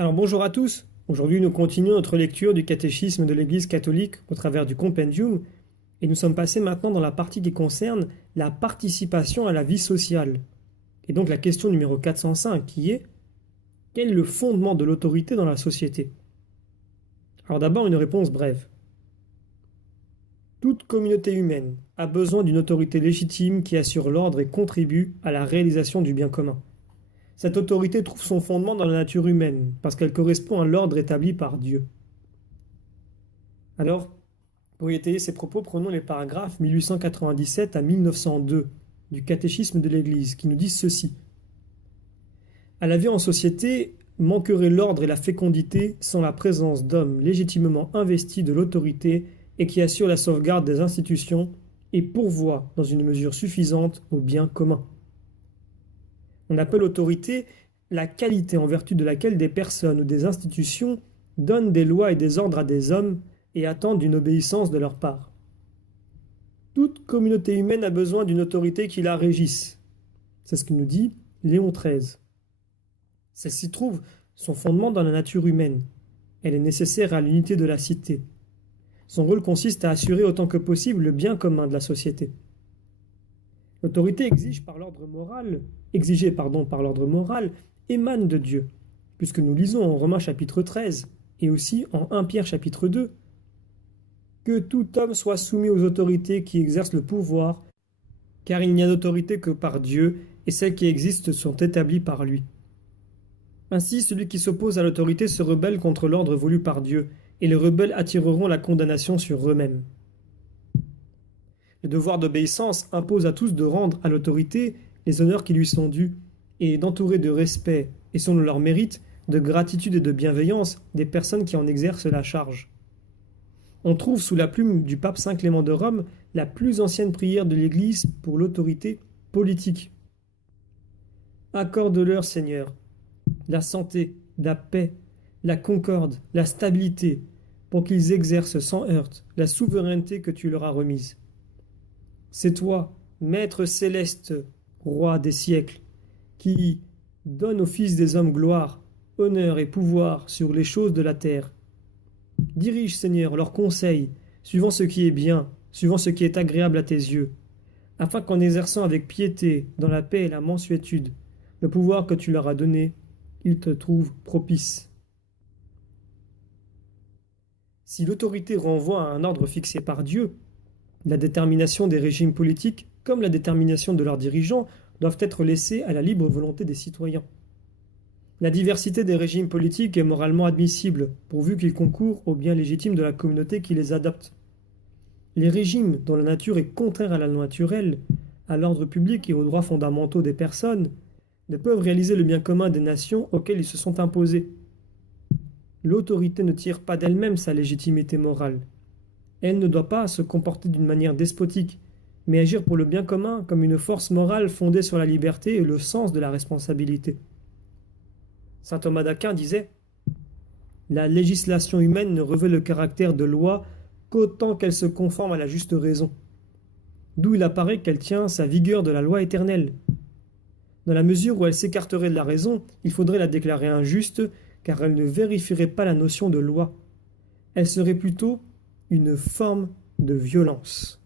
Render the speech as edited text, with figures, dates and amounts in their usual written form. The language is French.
Alors bonjour à tous. Aujourd'hui nous continuons notre lecture du catéchisme de l'Église catholique au travers du compendium et nous sommes passés maintenant dans la partie qui concerne la participation à la vie sociale. Et donc la question numéro 405 qui est: quel est le fondement de l'autorité dans la société? Alors d'abord une réponse brève. Toute communauté humaine a besoin d'une autorité légitime qui assure l'ordre et contribue à la réalisation du bien commun. Cette autorité trouve son fondement dans la nature humaine, parce qu'elle correspond à l'ordre établi par Dieu. Alors, pour y étayer ces propos, prenons les paragraphes 1897 à 1902 du catéchisme de l'Église, qui nous disent ceci. À la vie en société, manquerait l'ordre et la fécondité sans la présence d'hommes légitimement investis de l'autorité et qui assurent la sauvegarde des institutions et pourvoient, dans une mesure suffisante, au bien commun. On appelle autorité la qualité en vertu de laquelle des personnes ou des institutions donnent des lois et des ordres à des hommes et attendent une obéissance de leur part. Toute communauté humaine a besoin d'une autorité qui la régisse. C'est ce que nous dit Léon XIII. Celle-ci trouve son fondement dans la nature humaine. Elle est nécessaire à l'unité de la cité. Son rôle consiste à assurer autant que possible le bien commun de la société. L'autorité exigée par l'ordre moral émane de Dieu, puisque nous lisons en Romains chapitre 13 et aussi en 1 Pierre chapitre 2 que tout homme soit soumis aux autorités qui exercent le pouvoir, car il n'y a d'autorité que par Dieu, et celles qui existent sont établies par lui. Ainsi, celui qui s'oppose à l'autorité se rebelle contre l'ordre voulu par Dieu, et les rebelles attireront la condamnation sur eux-mêmes. Le devoir d'obéissance impose à tous de rendre à l'autorité les honneurs qui lui sont dus, et d'entourer de respect, et selon leur mérite, de gratitude et de bienveillance des personnes qui en exercent la charge. On trouve sous la plume du pape Saint Clément de Rome la plus ancienne prière de l'Église pour l'autorité politique. Accorde-leur, Seigneur, la santé, la paix, la concorde, la stabilité, pour qu'ils exercent sans heurte la souveraineté que tu leur as remise. C'est toi, Maître céleste, Roi des siècles, qui donne aux fils des hommes gloire, honneur et pouvoir sur les choses de la terre. Dirige, Seigneur, leurs conseils, suivant ce qui est bien, suivant ce qui est agréable à tes yeux, afin qu'en exerçant avec piété, dans la paix et la mansuétude, le pouvoir que tu leur as donné, ils te trouvent propice. Si l'autorité renvoie à un ordre fixé par Dieu, la détermination des régimes politiques, comme la détermination de leurs dirigeants, doivent être laissées à la libre volonté des citoyens. La diversité des régimes politiques est moralement admissible, pourvu qu'ils concourent au bien légitime de la communauté qui les adopte. Les régimes dont la nature est contraire à la loi naturelle, à l'ordre public et aux droits fondamentaux des personnes, ne peuvent réaliser le bien commun des nations auxquelles ils se sont imposés. L'autorité ne tire pas d'elle-même sa légitimité morale. Elle ne doit pas se comporter d'une manière despotique, mais agir pour le bien commun comme une force morale fondée sur la liberté et le sens de la responsabilité. Saint Thomas d'Aquin disait: la législation humaine ne revêt le caractère de loi qu'autant qu'elle se conforme à la juste raison, d'où il apparaît qu'elle tient sa vigueur de la loi éternelle. Dans la mesure où elle s'écarterait de la raison, il faudrait la déclarer injuste, car elle ne vérifierait pas la notion de loi. Elle serait plutôt une forme de violence.